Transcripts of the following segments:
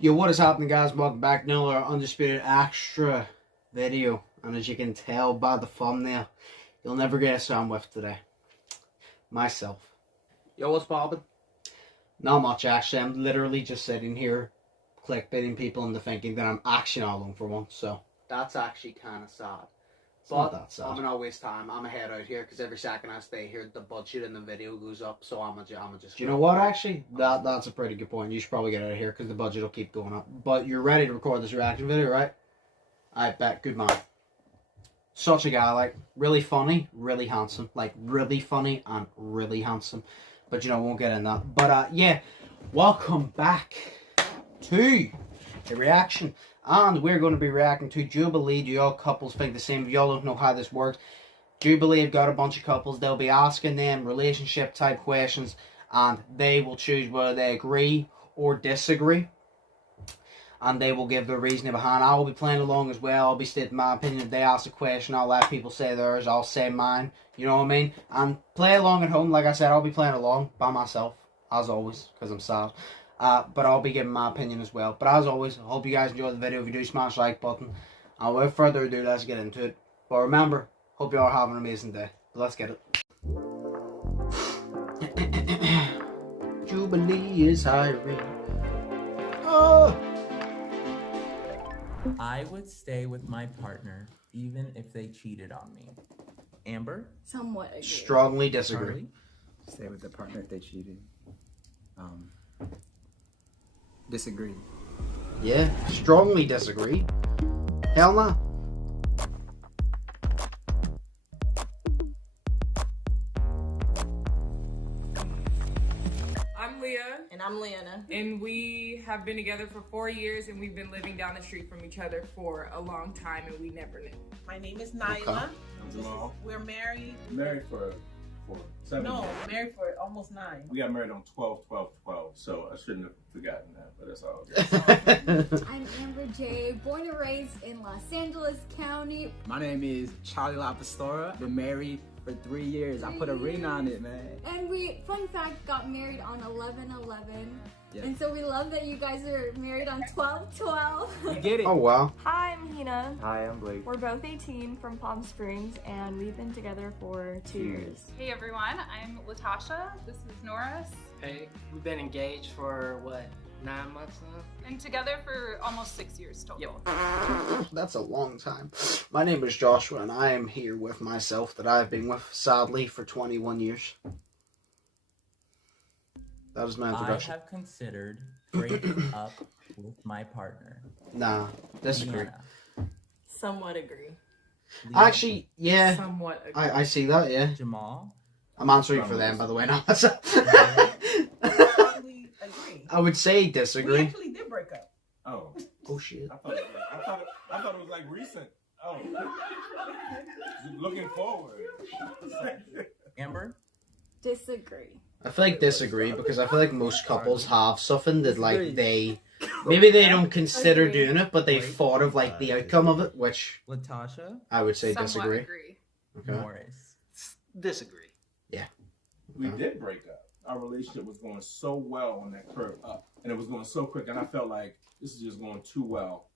Yo, what is happening, guys? Welcome back to another Undisputed Extra video. And as you can tell by the thumbnail, you'll never guess who I'm with today. Myself. Yo, what's poppin'? Not much, actually. I'm literally just sitting here clickbaiting people into thinking that I'm actually not alone for once. So that's actually kind of sad. It's not that sad. I'm gonna waste time. I'm gonna head out here because every second I stay here, the budget in the video goes up. So I'm just. Do you know what? Actually, that's a pretty good point. You should probably get out of here because the budget will keep going up. But you're ready to record this reaction video, right? I bet. Good man. Such a guy, like really funny, really handsome, like really funny and really handsome. But you know, won't get in that. But yeah, welcome back to the reaction. And we're going to be reacting to Jubilee. Do y'all couples think the same? If y'all don't know how this works, Jubilee have got a bunch of couples. They'll be asking them relationship type questions, and they will choose whether they agree or disagree. And they will give their reasoning behind. I will be playing along as well. I'll be stating my opinion. If they ask a question, I'll let people say theirs. I'll say mine. You know what I mean? And play along at home. Like I said, I'll be playing along by myself, as always, because I'm sad. But I'll be giving my opinion as well. But as always, I hope you guys enjoy the video. If you do, smash the like button. And without further ado, let's get into it. But remember, hope you all have an amazing day. But let's get it. Jubilee is hiring. Oh! I would stay with my partner even if they cheated on me. Amber? Somewhat agree. Strongly disagree. Charlie? Stay with the partner if they cheated. Disagree. Yeah, strongly disagree. Hell no. I'm Leah. And I'm Leanna. And we have been together for 4 years, and we've been living down the street from each other for a long time, and we never knew. My name is Nyla. Okay. I'm Jamal. We're married. Married for 7 No, years. married for almost 9. We got married on 12/12/12, so I shouldn't have forgotten that, but that's all good. I'm Amber J, born and raised in Los Angeles County. My name is Charlie La Pastora. Been married for 3 years. I put a ring on it, man. And we, fun fact, got married on 11/11. Yeah. And so we love that you guys are married on 12/12. You get it. Oh, wow. Hi, I'm Hina. Hi, I'm Blake. We're both 18 from Palm Springs, and we've been together for 2 years. Hey everyone, I'm Latasha. This is Norris. Hey, we've been engaged for what, 9 months now? And together for almost 6 years total. That's a long time. My name is Joshua, and I am here with myself that I've been with, sadly, for 21 years. That was my I introduction. have considered breaking up with my partner. Nah, disagree. Leanna. Somewhat agree. Leah. Actually, yeah, Somewhat agree. I see that, yeah. Jamal? I'm answering for them, by the way. No, Probably agree. I would say We disagree. actually did break up. Oh, Oh, shit. I thought it was like recent. Oh, looking forward. Amber? Disagree. I feel like disagree because I feel like most couples have something that like maybe they don't consider doing it, but they thought of like the outcome of it, which Latasha? I would say Somewhat disagree. agree. Okay. Morris? Disagree. We did break up. Our relationship was going so well on that curve up, and it was going so quick, and I felt like this is just going too well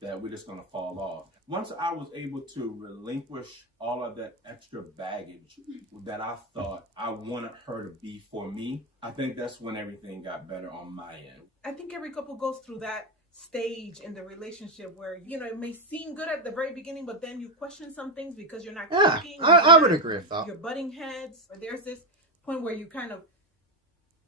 that we're just going to fall off. Once I was able to relinquish all of that extra baggage that I thought I wanted her to be for me, I think that's when everything got better on my end. I think every couple goes through that stage in the relationship where, you know, it may seem good at the very beginning, but then you question some things because you're not Yeah, clicking. I would agree with that. You're butting heads. Or there's this point where you kind of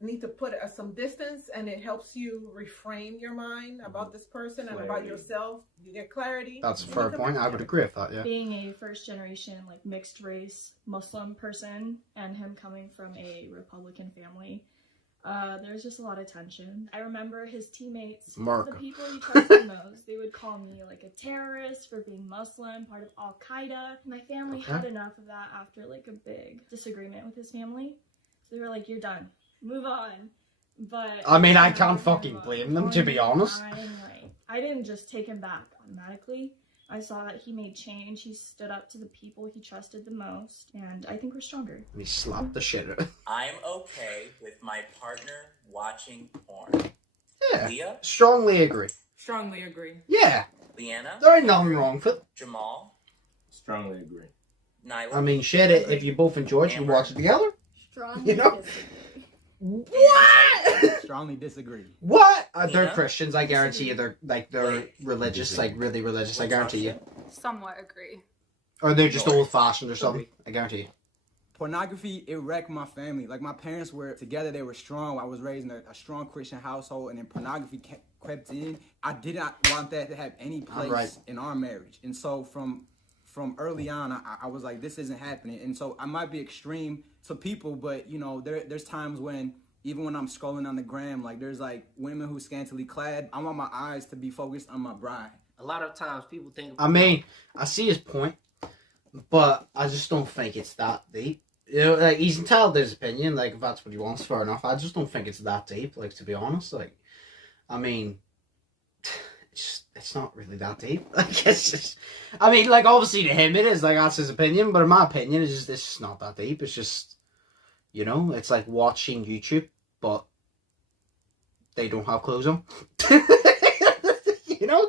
need to put some distance, and it helps you reframe your mind about this person and about Clarity. yourself. You get clarity. That's a and fair you come point. back I would together. agree with that, yeah. Being a first generation, like mixed race Muslim person, and him coming from a Republican family, there's just a lot of tension. I remember his teammates, America. the people he trusted most, they would call me like a terrorist for being Muslim, part of Al Qaeda. My family Okay. had enough of that after like a big disagreement with his family. So they were like, "You're done. Move on." But I mean, I can't fucking blame them, to be honest. I didn't just take him back automatically. I saw that he made change. He stood up to the people he trusted the most, and I think we're stronger. And he slapped the shit out of it. I'm okay with my partner watching porn. Yeah. Leah? Strongly agree. Strongly agree. Yeah. Leanna? There ain't nothing wrong with it. Jamal? Strongly agree. Nyla? I mean, shit, if you both enjoy it, you can watch it together. Strongly You know? disagree. What? Strongly disagree. What? They're Yeah. Christians. I guarantee you. They're religious, like really religious. I guarantee you. Somewhat agree. Or they're just old fashioned or something. I guarantee you. Pornography, it wrecked my family. Like, my parents were together, they were strong. I was raised in a strong Christian household, and then pornography crept in. I did not want that to have any place in our marriage. And so from early on, I was like, this isn't happening. And so I might be extreme to people, but, you know, there's times when, even when I'm scrolling on the gram, like, there's, like, women who scantily clad. I want my eyes to be focused on my bride. A lot of times people think. I mean, I see his point, but I just don't think it's that deep. You know, like, he's entitled to his opinion. Like, if that's what he wants, fair enough. I just don't think it's that deep. Like, to be honest, like, I mean, it's not really that deep. Like, it's just, I mean, like, obviously to him it is. Like, that's his opinion. But in my opinion, it's just not that deep. It's just, you know, it's like watching YouTube, but they don't have clothes on. You know?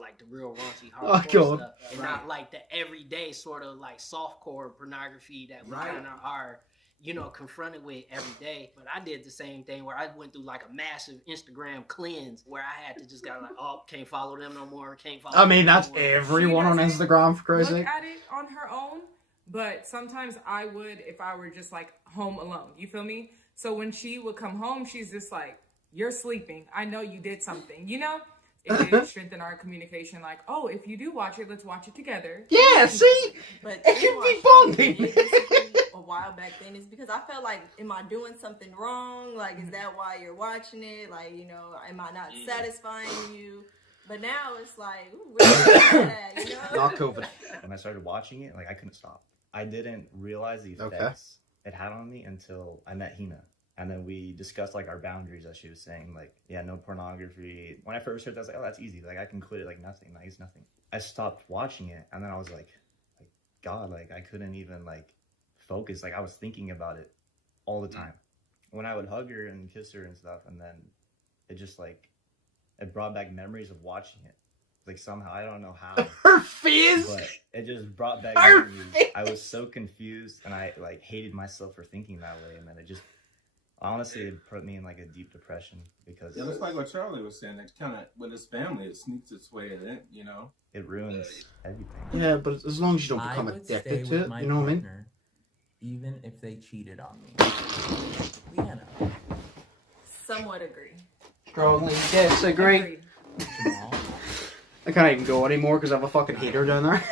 Like the real raunchy Oh, hardcore God. stuff, and not like the everyday sort of like softcore pornography that we kind of are, you know, confronted with every day. But I did the same thing where I went through like a massive Instagram cleanse where I had to just got like, oh, can't follow them no more, can't follow. I mean, them no that's more. everyone on Instagram, for Christ's Look sake. at it on her own, but sometimes I would if I were just like home alone. You feel me? So when she would come home, she's just like, "You're sleeping. I know you did something." You know? It did strengthen our communication. Like, oh, if you do watch it, let's watch it together. Yeah, see? But It can be bonding. a while back then is because I felt like, am I doing something wrong? Like, is that why you're watching it? Like, you know, am I not satisfying you? But now it's like, ooh, where's that, you know? Not COVID. When I started watching it, like, I couldn't stop. I didn't realize the effects it had on me until I met Hina. And then we discussed, like, our boundaries, as she was saying. Like, yeah, no pornography. When I first heard that, I was like, oh, that's easy. Like, I can quit it like nothing. Like, it's nothing. I stopped watching it, and then I was like, God, like, I couldn't even, like, focus. Like, I was thinking about it all the time. When I would hug her and kiss her and stuff, and then it just, like, it brought back memories of watching it. Like, somehow, I don't know how. Her face! But it just brought back memories. I was so confused, and I, like, hated myself for thinking that way, and then it just... Honestly, it put me in like a deep depression because it looks like what Charlie was saying. That kind of with his family, it sneaks its way in. You know, it ruins everything. Yeah, but as long as you don't become would addicted stay to with it, my you know what I mean? partner, even if they cheated on me. Leanna. Somewhat agree. Strongly disagree. Jamal. I can't even go anymore because I have a fucking heater down there.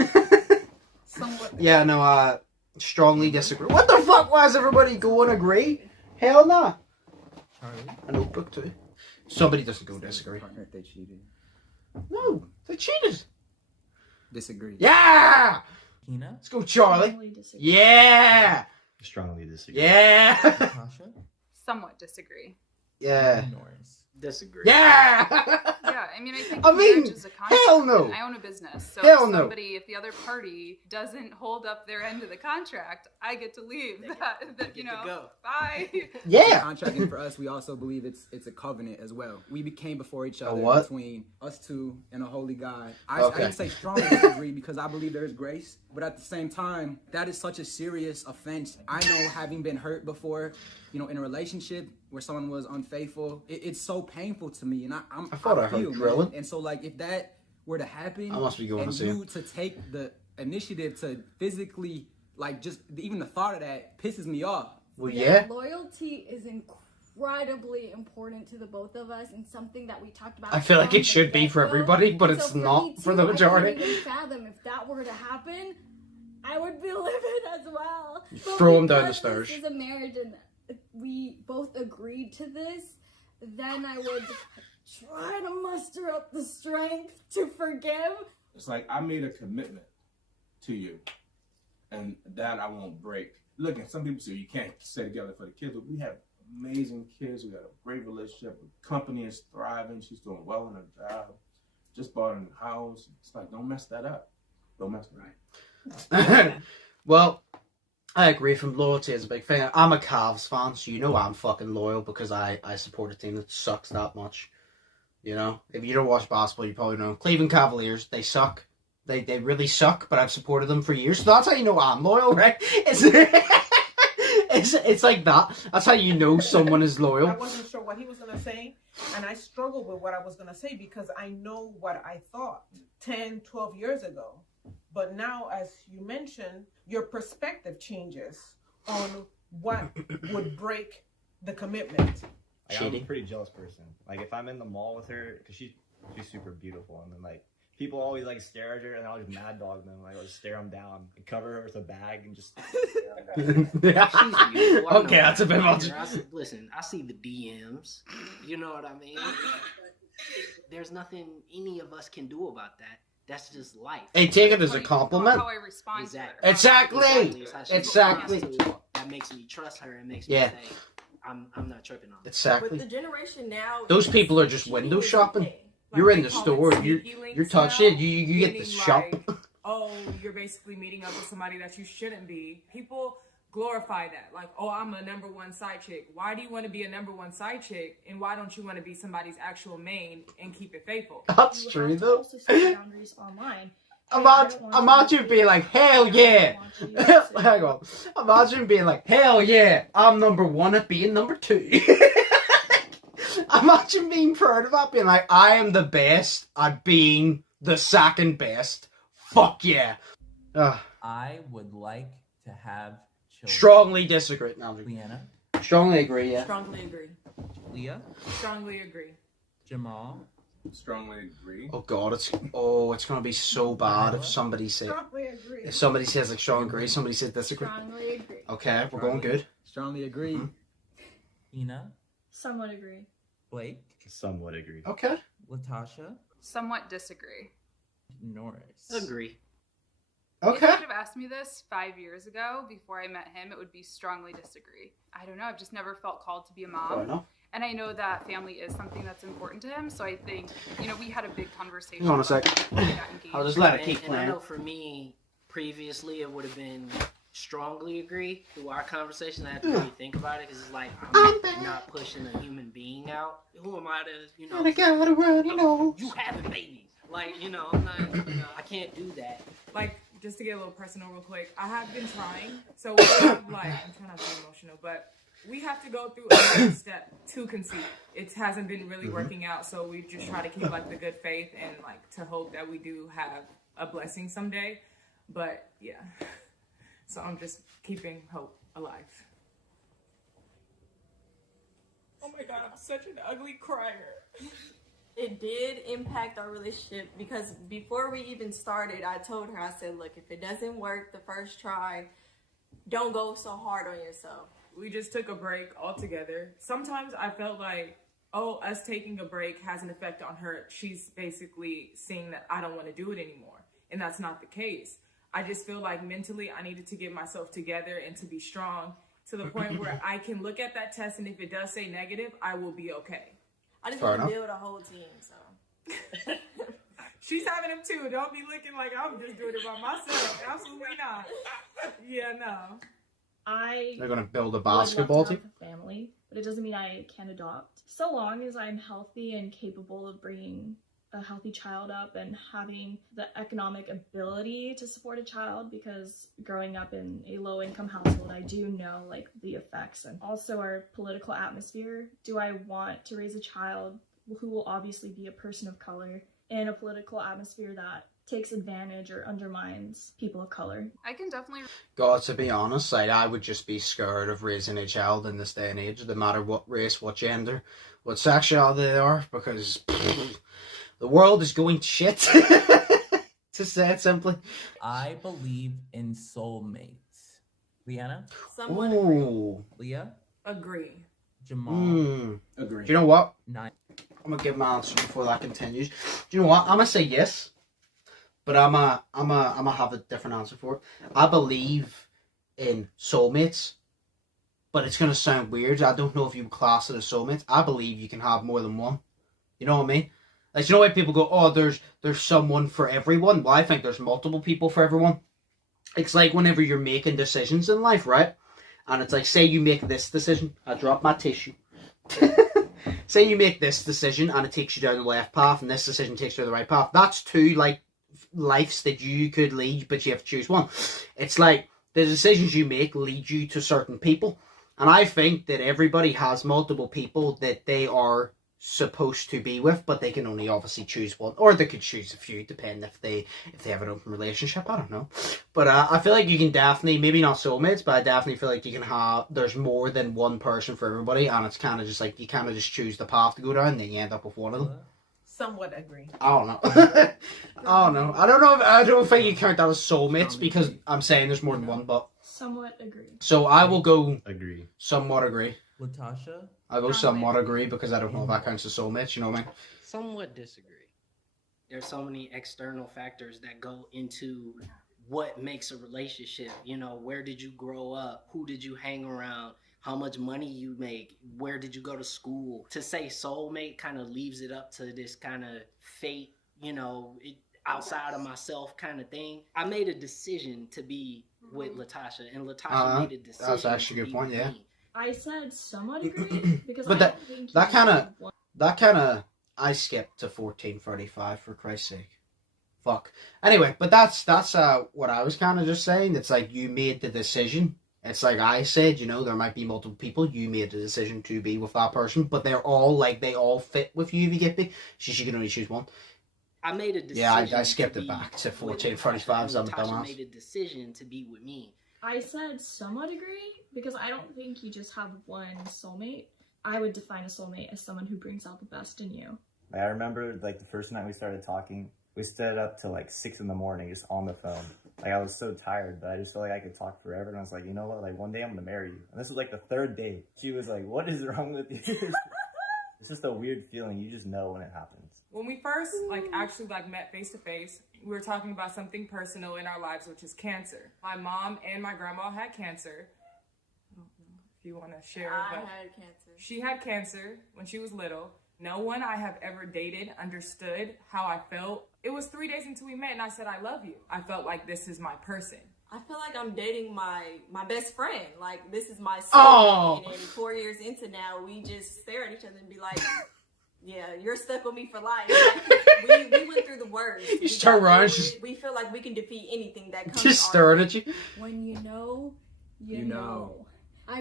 Somewhat. Yeah, no, strongly disagree. What the fuck? Why is everybody going agree? Hell nah. Charlie. A notebook too. Somebody doesn't go disagree. Partner, if they cheated. No, they cheated. Disagree. Yeah! Hina. Let's go, Charlie. Strongly disagree. Yeah! Strongly disagree. Yeah! Natasha. Somewhat disagree. Yeah. Norris. Disagree. Yeah! Yeah, I mean, I think I mean, marriage is a contract. hell no. And I own a business, so Hell if no. if the other party doesn't hold up their end of the contract, I get to leave. That you know, go. bye. Yeah! Contracting for us, we also believe it's a covenant as well. We became before each other what? between us two and a holy God. I Okay. didn't say strongly disagree because I believe there is grace, but at the same time, that is such a serious offense. I know, having been hurt before, you know, in a relationship where someone was unfaithful, it's so painful to me, and I thought I heard feel, drilling. man. And so, like, if that were to happen, I must be going and to see you to take the initiative to physically, like, just even the thought of that pisses me off. Well, yeah. Loyalty is incredibly important to the both of us and something that we talked about. I feel like from it should the be for get-go. everybody, but And it's so not me for too, the majority. I can't even fathom if that were to happen, I would be livid as well. But Throw 'em down the because stairs. This is a marriage and we both agreed to this, then I would try to muster up the strength to forgive. it's like I made a commitment to you, and that I won't break. Look, and some people say you can't stay together for the kids, but we have amazing kids. We got a great relationship. The company is thriving. She's doing well in her job. Just bought a new house. It's like, don't mess that up. Don't mess it right. Well, I agree. From loyalty is a big thing. I'm a Cavs fan, so you know I'm fucking loyal because I support a team that sucks that much. You know, if you don't watch basketball, you probably know Cleveland Cavaliers. They suck. They really suck. But I've supported them for years, so that's how you know I'm loyal, right? It's like that. That's how you know someone is loyal. I wasn't sure what he was gonna say, and I struggled with what I was gonna say because I know what I thought 10, 12 years ago. But now, as you mentioned, your perspective changes on what would break the commitment. Like, I'm a pretty jealous person. Like, if I'm in the mall with her, because she's super beautiful, and then like people always like stare at her, and I'll just mad dog them. Like, I'll just stare them down, and cover her with a bag, and just. Yeah. She's beautiful. Okay, that's a bit much. Listen, I see the DMs. You know what I mean? There's nothing any of us can do about that. That's just life. Hey, take it as a compliment. How I respond to her. Exactly. That makes me trust her and makes me say, I'm not tripping on it. Exactly. But the generation now, Those people are just window shopping. You're in the store. You're touching it. You get the shop. Oh, you're basically meeting up with somebody that you shouldn't be. People glorify that. Like, oh, I'm a number one side chick. Why do you want to be a number one side chick? And why don't you want to be somebody's actual main and keep it faithful? That's true, though. Also set boundaries online. Imagine being like, hell yeah. Hang on. Imagine being like, hell yeah, I'm number one at being number two. Imagine being proud of that, being like, I am the best at being the second best. Fuck yeah. I would like to have children. Strongly disagree. No, Leanna. Strongly agree, yeah. Strongly agree. Leah. Strongly agree. Jamal. Strongly agree. Oh god, it's gonna be so bad if somebody says like strongly agree, somebody says disagree. Strongly agree. Okay, we're going good. Strongly agree. Ina. Somewhat agree. Blake. Somewhat agree. Okay. Latasha. Somewhat disagree. Norris. Agree. If you would have asked me this 5 years ago before I met him, it would be strongly disagree. I don't know. I've just never felt called to be a mom. And I know that family is something that's important to him. So I think, we had a big conversation. Hang on a sec. I'll just let it keep And I playing. know for me, previously, it would have been strongly agree. Through our conversation, I had to really think about it because it's like, I'm not pushing a human being out. Who am I to, And I gotta run, you having babies. Like, I'm not, I can't do that. Like, just to get a little personal real quick, I have been trying. So we have, I'm trying not to be emotional, but we have to go through another step to conceive. It hasn't been really working out, so we just try to keep the good faith and to hope that we do have a blessing someday. But yeah, so I'm just keeping hope alive. Oh my god, I'm such an ugly crier. It did impact our relationship because before we even started, I told her, I said, look, if it doesn't work the first try, don't go so hard on yourself. We just took a break altogether. Sometimes I felt like, us taking a break has an effect on her. She's basically seeing that I don't want to do it anymore. And that's not the case. I just feel like mentally I needed to get myself together and to be strong to the point where I can look at that test and if it does say negative, I will be okay. I just want to deal with a whole team, so. She's having them too. Don't be looking like I'm just doing it by myself. Absolutely not. Yeah, no. They're gonna build a basketball team. Family, but it doesn't mean I can't adopt. So long as I'm healthy and capable of bringing a healthy child up and having the economic ability to support a child, because growing up in a low-income household, I do know the effects and also our political atmosphere. Do I want to raise a child who will obviously be a person of color in a political atmosphere that takes advantage or undermines people of color? I can definitely. God, to be honest, I would just be scared of raising a child in this day and age, no matter what race, what gender, what sexuality they are, because the world is going to shit, to say it simply. I believe in soulmates. Leanna? Someone agree. Leah? Agree. Jamal? Agree. Do you know what? 9. I'm gonna give my answer before that continues. Do you know what? I'm gonna say yes, but I'm gonna have a different answer for it. I believe in soulmates, but it's gonna sound weird. I don't know if you class it as soulmates. I believe you can have more than one. You know what I mean? Like, you know why people go, oh, there's someone for everyone? Well, I think there's multiple people for everyone. it's like whenever you're making decisions in life, right? And it's like, say you make this decision. I dropped my tissue. Say you make this decision and it takes you down the left path, and this decision takes you to the right path. That's two, like, lives that you could lead, but you have to choose one. It's like the decisions you make lead you to certain people. And I think that everybody has multiple people that they are supposed to be with, but they can only obviously choose one, or they could choose a few, depending if they have an open relationship. I don't know, but I feel like you can definitely, maybe not soulmates, but I definitely feel like you can have, there's more than one person for everybody, and it's kind of just like you kind of just choose the path to go down, and then you end up with one of them. Somewhat agree. I don't know. I don't know. I don't think you count that as soulmates, because I'm saying there's more than one, but somewhat agree. So I will go agree. Somewhat agree. Latasha? I will somewhat agree, because I don't know if that counts as soulmates, you know what I mean? Somewhat disagree. There's so many external factors that go into what makes a relationship. You know, where did you grow up? Who did you hang around? How much money you make? Where did you go to school? To say soulmate kind of leaves it up to this kind of fate, you know, outside of myself kind of thing. I made a decision to be with Latasha, and Latasha made a decision. That's actually a good point, yeah. I said somewhat agree because but I don't think that kind of I skipped to 14:35 for Christ's sake. Fuck. Anyway, but that's what I was kind of just saying. It's like you made the decision. It's like I said, you know, there might be multiple people. You made the decision to be with that person, but they're all like, they all fit with you if you get me. She can only choose one. I made a decision. Yeah, I skipped it back to 14:45. So I'm a Latasha dumbass. made a decision to be with me. I said somewhat agree because I don't think you just have one soulmate. I would define a soulmate as someone who brings out the best in you. I remember like the first night we started talking, we stayed up till like 6 in the morning just on the phone. Like I was so tired, but I just felt like I could talk forever. And I was like, you know what? Like one day I'm gonna marry you. And this was like the third day. She was like, what is wrong with you? It's just a weird feeling. You just know when it happens. When we first actually met face to face, we were talking about something personal in our lives, which is cancer. My mom and my grandma had cancer. I don't know if you want to share. I had cancer. She had cancer when she was little. No one I have ever dated understood how I felt. It was 3 days until we met and I said, I love you. I felt like this is my person. I feel like I'm dating my best friend. Like, this is my soulmate. Oh. And then 4 years into now, we just stare at each other and be like, yeah, you're stuck with me for life. Like, we went through the worst. You start running. We feel like we can defeat anything that comes Just staring at you. When you know, you know.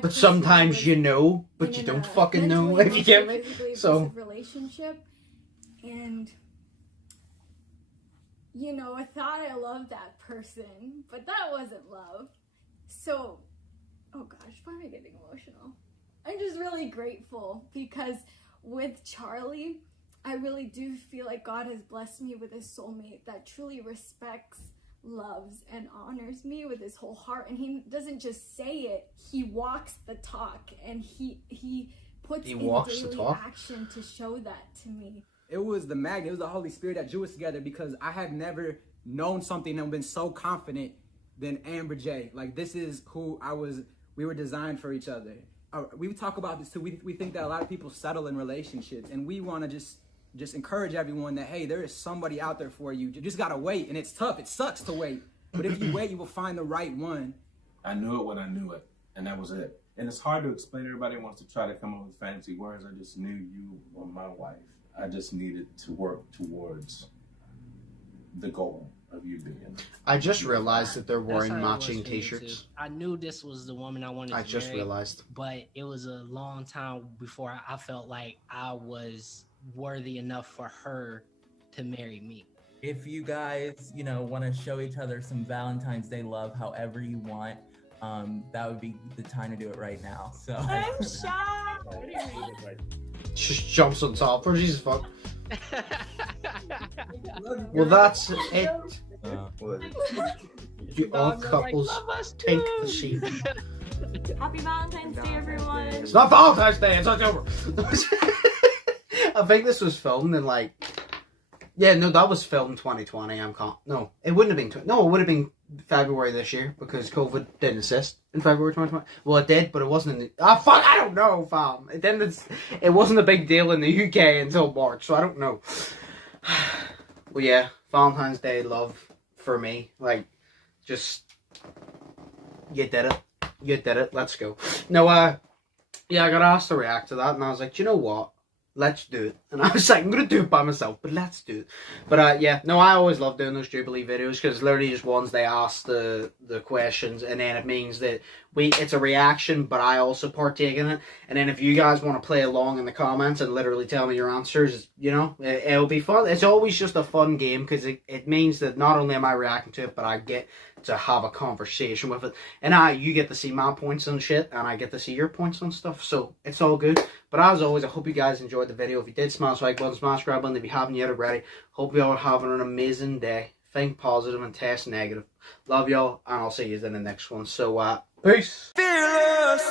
But sometimes you know, but you don't fucking know, if you get me. So relationship, and you know, I thought I loved that person, but that wasn't love. So, oh gosh, why am I getting emotional? I'm just really grateful because with Charlie, I really do feel like God has blessed me with a soulmate that truly respects, loves, and honors me with his whole heart. And he doesn't just say it, he walks the talk, and he puts in daily action to show that to me. It was the magnet, it was the Holy Spirit that drew us together, because I have never known something and been so confident than Amber J. Like, this is who we were designed for each other. We talk about this too. We think that a lot of people settle in relationships, and we want to just encourage everyone that, hey, there is somebody out there for you. You just gotta wait, and it's tough. It sucks to wait, but if you wait, you will find the right one. I knew it when I knew it, and that was it. And it's hard to explain. Everybody wants to try to come up with fancy words. I just knew you were my wife. I just needed to work towards the goal of you being. I just realized that they're wearing matching t-shirts. I knew this was the woman I wanted to marry. I just realized. But it was a long time before I felt like I was worthy enough for her to marry me. If you guys, want to show each other some Valentine's Day love however you want, that would be the time to do it right now. So I'm shy. Just jumps on top. Oh, Jesus fuck. Well, that's it. You all couples take the seat. Happy Valentine's Day, everyone. It's not Valentine's Day, it's October. I think this was filmed in that was filmed 2020. No, it wouldn't have been. No, it would have been February this year because COVID didn't exist in February 2020. Well, it did, but it wasn't in the. Fuck! I don't know, fam. It wasn't a big deal in the UK until March, so I don't know. Well, yeah, Valentine's Day love for me, just You did it. You did it. Let's go. No, yeah, I got asked to react to that, and I was like, do you know what? Let's do it. And I was like, I'm going to do it by myself, but let's do it. But yeah, no, I always love doing those Jubilee videos, because literally just ones they ask the questions, and then it means that it's a reaction, but I also partake in it. And then if you guys want to play along in the comments and literally tell me your answers, you know, it'll be fun. It's always just a fun game, because it means that not only am I reacting to it, but I get to have a conversation with it. And you get to see my points and shit, and I get to see your points and stuff. So it's all good. But as always, I hope you guys enjoyed the video. If you did, smash the like button, smash the subscribe button if you haven't yet already. Hope you all are having an amazing day. Think positive and test negative. Love y'all, and I'll see you in the next one. So, peace. Fearless.